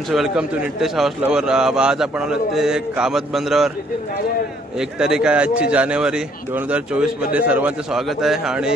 Friends, welcome to Nitesh house lover. आज आपण आलो ते कामत बंदरावर। 1 तारीख आहे आजची, जानेवारी 2024 मध्ये। सर्वांचं स्वागत आहे। आणि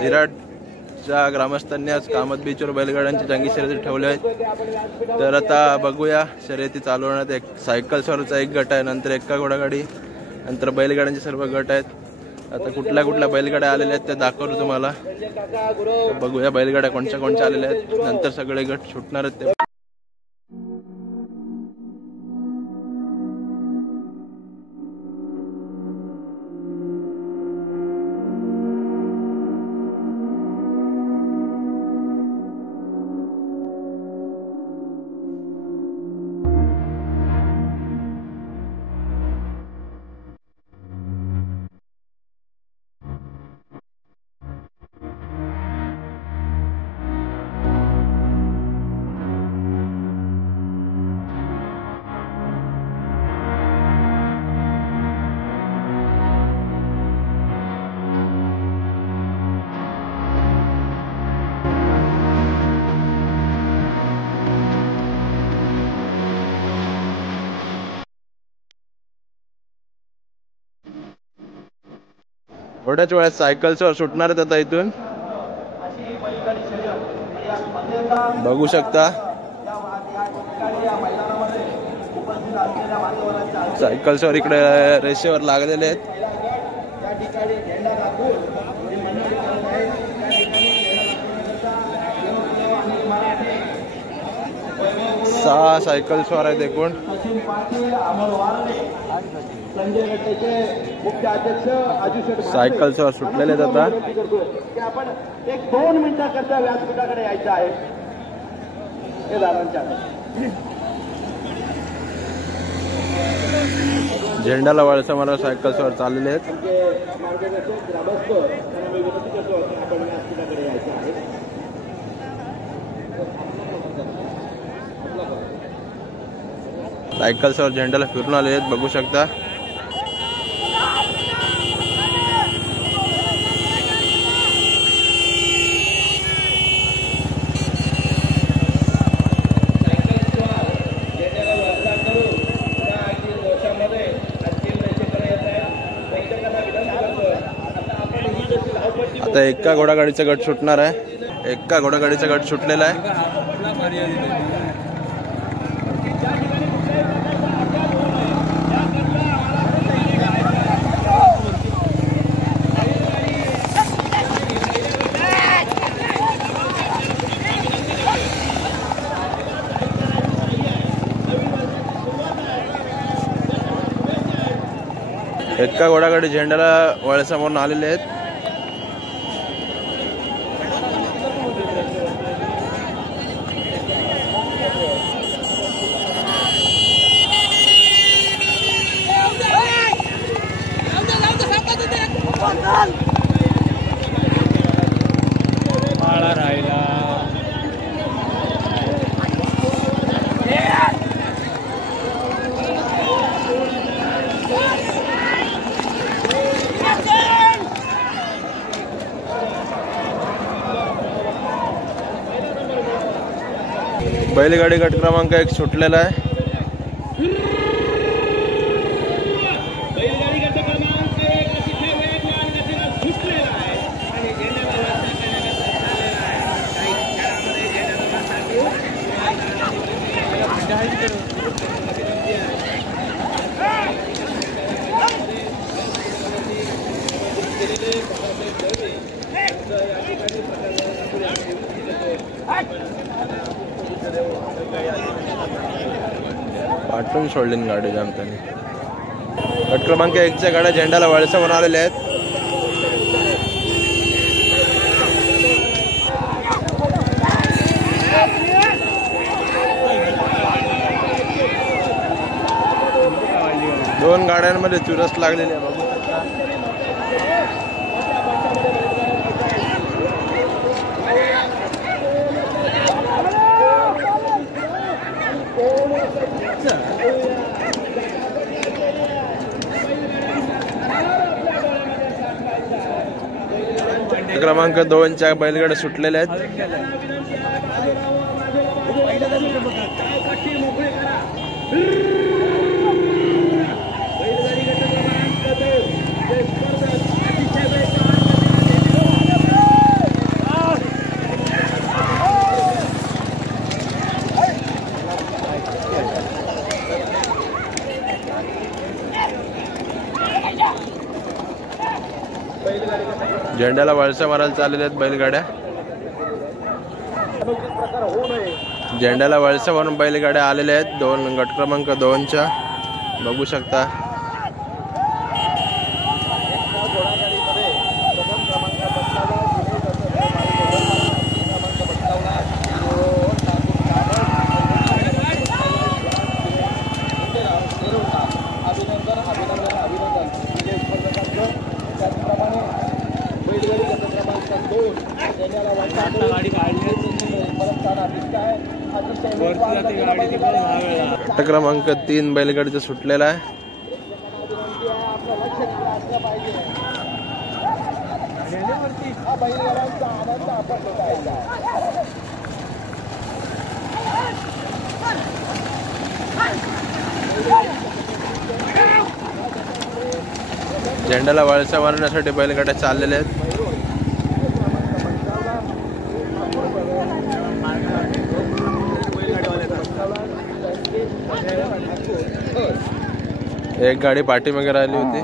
विराटच्या ग्रामस्थांनी आज कामत बीचवर बैलगाड्यांची जंगी शर्यती ठेवल्या आहेत। तर आता बघूया शर्यती चालू होण्यात। एक सायकल स्वारचा एक गट आहे, नंतर एक्का घोडागाडी, नंतर बैलगाड्यांचे सर्व गट आहेत। आता कुठल्या बैलगाड्या आलेल्या आहेत ते दाखवतो तुम्हाला। बघूया बैलगाड्या कोणत्या आलेल्या आहेत, नंतर सगळे गट सुटणार आहेत ते। थोड्याच वेळात सायकल्सवर सुटणार आहेत आता इथून, बघू शकता। सायकल्सवर इकडे रेषेवर लागलेले आहेत। 6 सायकल्सवर आहेत एकूण। सायकल्सवर सुटलेले आहेत आता। आपण 1-2 मिनिटाकरता व्यासपीठाकडे यायचं आहे। हे दारांच्या झेंडाला वळसा मला सायकल्सवर चाललेले आहेत। सायकल्सवर झेंडाला फिरून आले आहेत, बघू शकता। आता एक्का घोडागाडीचा गट सुटणार आहे। एक्का घोडागाडीचा गट सुटलेला आहे। एक्का घोडागाडी झेंड्याला वळसामोरून आलेले आहेत। बैलगाडी गट क्रमांक 1 सुटलेला आहे। पाठवून सोडली गाडी जमताना। गट क्रमांक 1च्या गाड्या झेंडाला वळसावर आलेल्या आहेत। दोन गाड्यांमध्ये चुरस लागलेली आहे, बघू शकता। क्रमांक 2च्या बैलगाड्या सुटलेल्या आहेत। बैलगाडी गट क्रमांक 2 जे स्पर्धक अतिशय वेगवान झेंड्याला वळसा मारायला चाललेल्या आहेत बैलगाड्या. प्रकार होऊ नये झेंड्याला वळसा मारून बैलगाड्या आलेल्या आहेत. 2 गट क्रमांक 2च्या बघू शकता. गट क्रमांक 3 बैलगाडीचा सुटलेला आहे. झेंड्याला वळसा मारण्यासाठी बैलगाड्या चाललेल्या आहेत. एक गाडी पाठीमागे राहिली होती.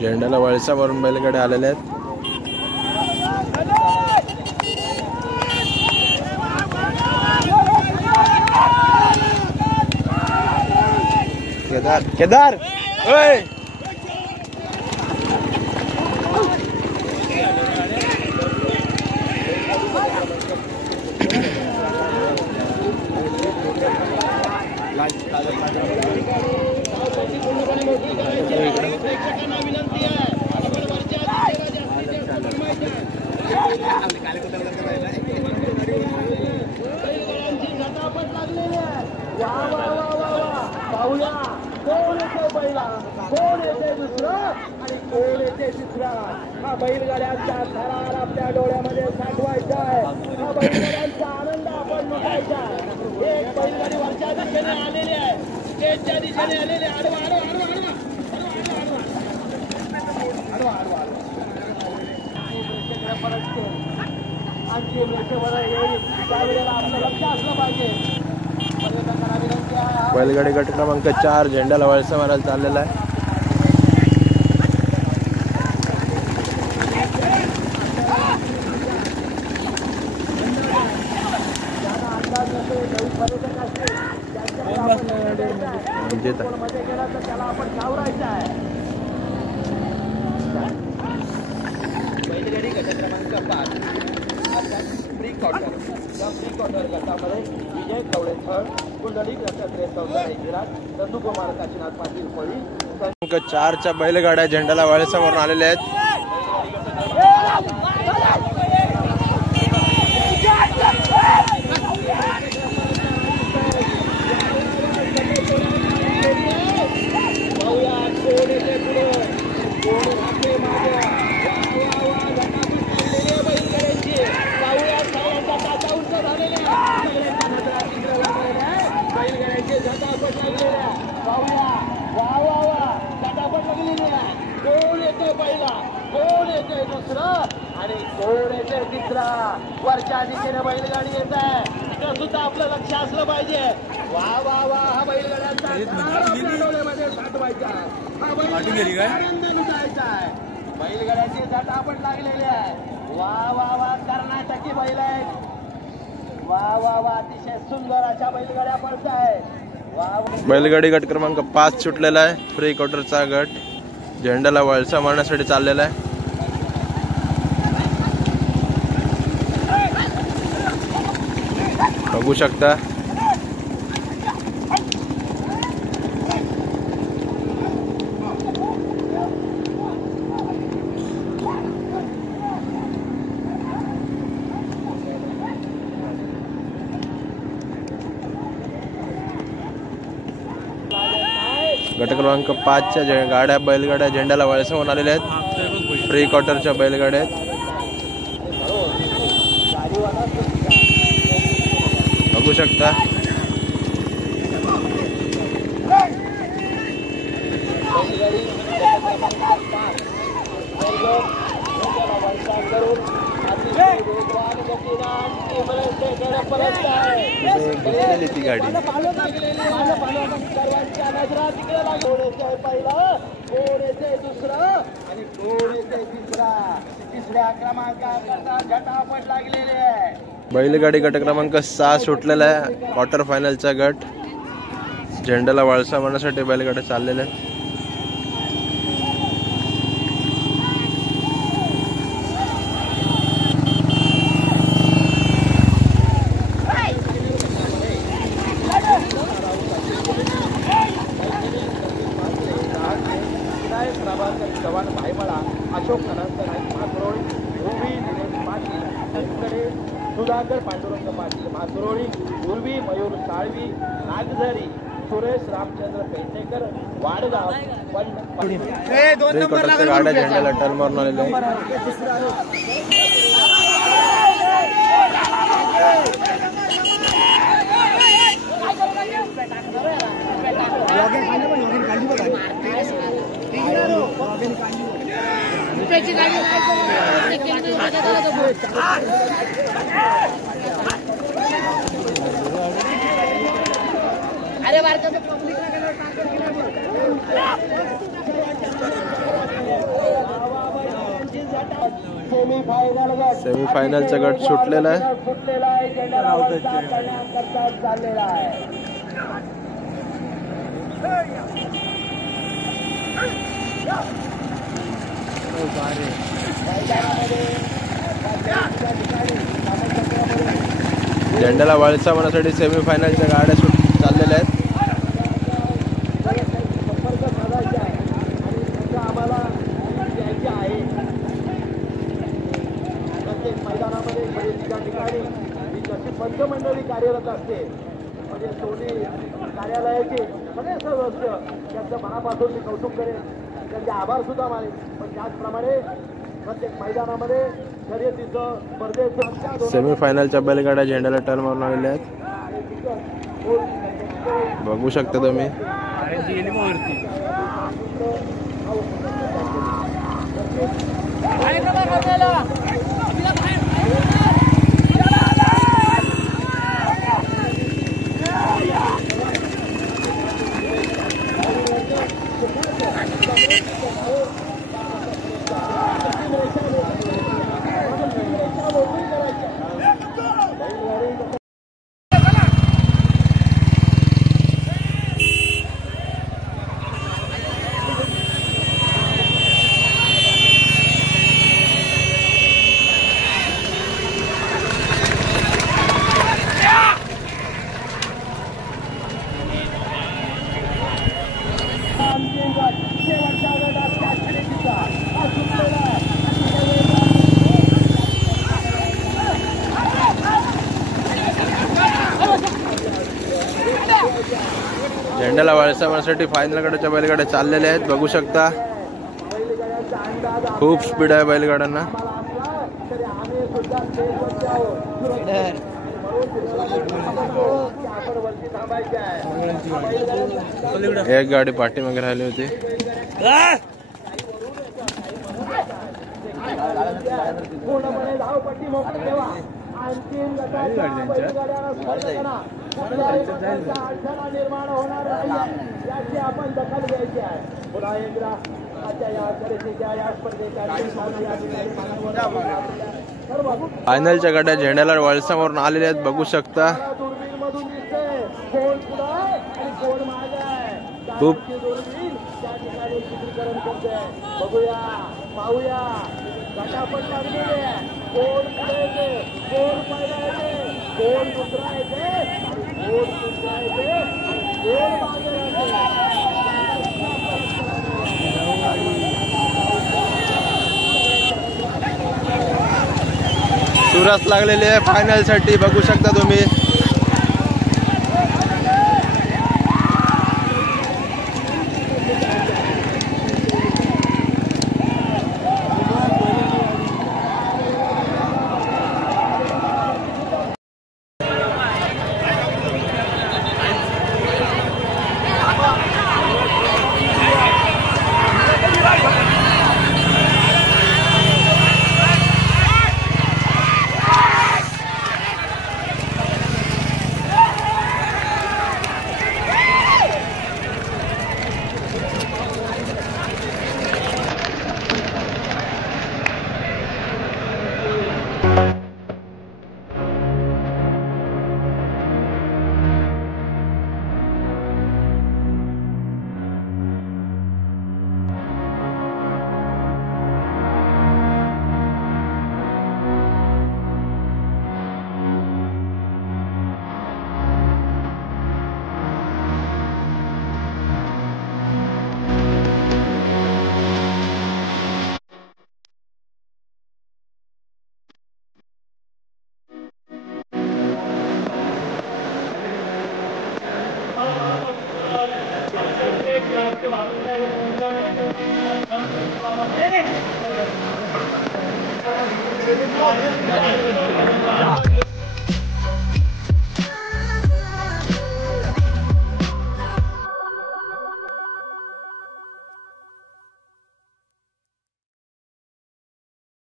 झेंड्याला वळसा मारून बैलगाड्या आलेल्या आहेत. केदार केदार ओय हा बैलगाड्यांचा थरार आपल्या डोळ्यामध्ये साठवायचा आहे. हा बैलगाड्यांचा आनंद आपण लुटायचा आहे. एक बैलगाडी वरच्या दिशेने आलेली आहे, स्टेजच्या दिशेने आलेली आहे. आडवा आडवा आडवा आडवा आडवा आडवा आणखी रेषेवर येईल त्यावेळेला आपलं लक्ष असलं पाहिजे. पर्यटकांना विनंती आहे. बैलगाडी गट क्रमांक 4 झेंड्याला वळसा मारायला चाललेला आहे. त्याला आपण सावरायचं आहे. बैलगाडी गट क्रमांक 5 प्री क्वार्टर. या प्री क्वार्टर गटामध्ये विजय कवळेकर, कुंडलिक नक्षत्रे चौधरी विराट, नंदुकुमार काशीनाथ पाटील फळी. क्रमांक 4च्या बैलगाड्या झेंड्याला वळसा मारून आलेल्या आहेत. आणि कोण येते तिसरा. वरच्या दिशेने बैलगाडी येत आहे, तर सुद्धा आपलं लक्ष असलं पाहिजे. वा वा वा हा बैलगाड्यांचा डोळ्यामध्ये साठवायचा. हा बैलगाडी आनंद लुटायचा आहे. बैलगाड्याची जाता आपण लागलेली आहे. वा वा वा कर्नाटकी बैल आहेत. वा वा वा अतिशय सुंदर अशा बैलगाड्या पडत आहेत. बैलगाडी गट क्रमांक 5 सुटलेला आहे. प्री क्वार्टरचा गट झेंड्याला वळसा मारण्यासाठी चाललेला आहे. बघू शकता गट क्रमांक 5च्या गाड्या बैलगाड्या झेंड्याला वळसावून आलेल्या आहेत. प्री क्वार्टरच्या बैलगाड्या आहेत. बघू शकता ती गाडी बैलगाडी गट क्रमांक 6 सुटलेला आहे. क्वार्टर फायनलचा गट झेंड्याला वळसा मारण्यासाठी बैलगाड्या चाललेल्या आहेत. जवान भाईमळा, अशोक अनंत नाईक म्हासरोळी, उर्वी दिनेश पाटील, सुधाकर पांडुरंग पाटील म्हासरोळी, उर्वी मयूर साळवी, नागझरी, सुरेश रामचंद्र पेडणेकर, वाडगाव. गाड्या झेंड्याला टर्न मारून आलेल्या सेमीफायनलचा गट सुटलेला आहे. झेंड्याला वळसा होण्यासाठी सेमीफायनलच्या गाड्या चाललेल्या आहेत. मंत्री कार्यरत असते म्हणजे सोनी कार्यालयाचे सगळे सदस्य त्यांचं मनापासून मी कौतुक करेन, त्यांचे आभार सुद्धा मानेन. पण त्याचप्रमाणे प्रत्येक मैदानामध्ये शर्यतीचं स्पर्धेचं सेमीफायनलच्या बैलगाड्या झेंड्याला टर्न मारून आलेल्या आहेत. बघू शकता तुम्ही झेंड्याला वळसा मारण्यासाठी फायनल गटाच्या बैलगाड्या चाललेल्या आहेत. बघू शकता खूप स्पीड आहे बैलगाड्यांना. एक गाडी पाठीमागे राहिली होती. निर्माण होणार नाही याची आपण दखल घ्यायची आहे. पुन्हा एकदा फायनलच्या गाड्या झेंड्याला वळसावरून आलेल्या आहेत. बघू शकता खूप बघूया पाहूया गटापट लागलेले कोण पुढे येते, कोण पहिला येते, कोण दुसरा येते, कोण तिसरा येते, कोण मागे येते. चुरस लागलेली आहे फायनल साठी. बघू शकता तुम्ही